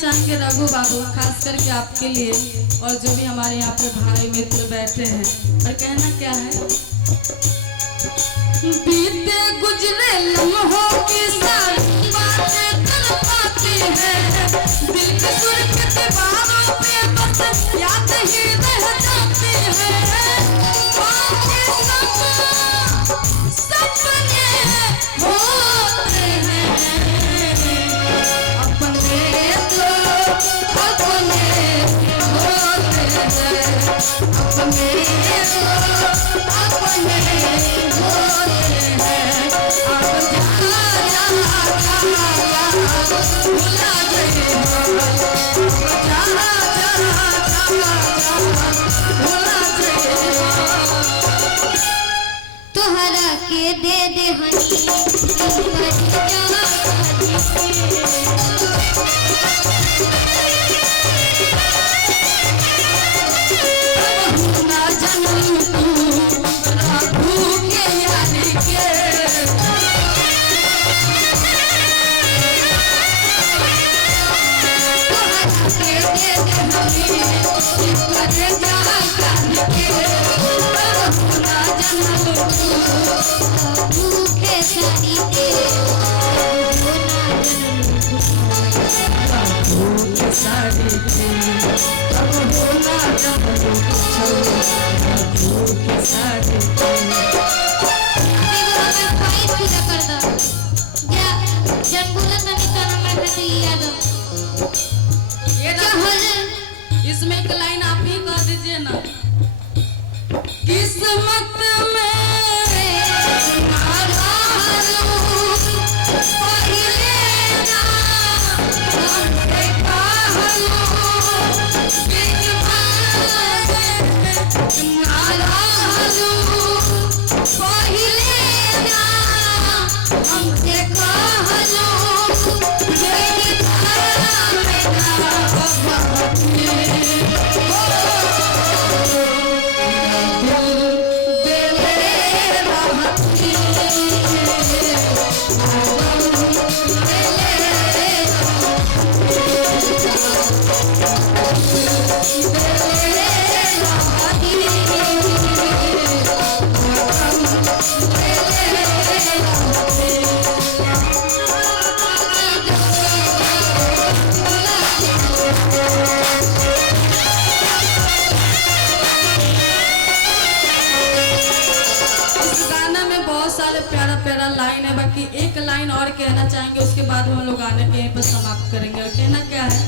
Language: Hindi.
चाहेंगे रघु बाबू, खास करके आपके लिए और जो भी हमारे यहाँ पे भाई मित्र बैठे हैं। और कहना क्या है, बीते गुजरे लम्हों की सारी बातें तड़पाती है, दिल के सुर्ख दीवारों पे बस याद ही रह जाती है। सपने होते हैं तोहरा के दे दे हनी इसमें एक लाइन आप ही कह दीजिए ना, किस्मत में प्यारा प्यारा लाइन है, बाकी एक लाइन और कहना चाहेंगे, उसके बाद हम लोग गाने के यहीं पर समाप्त करेंगे। और कहना क्या है,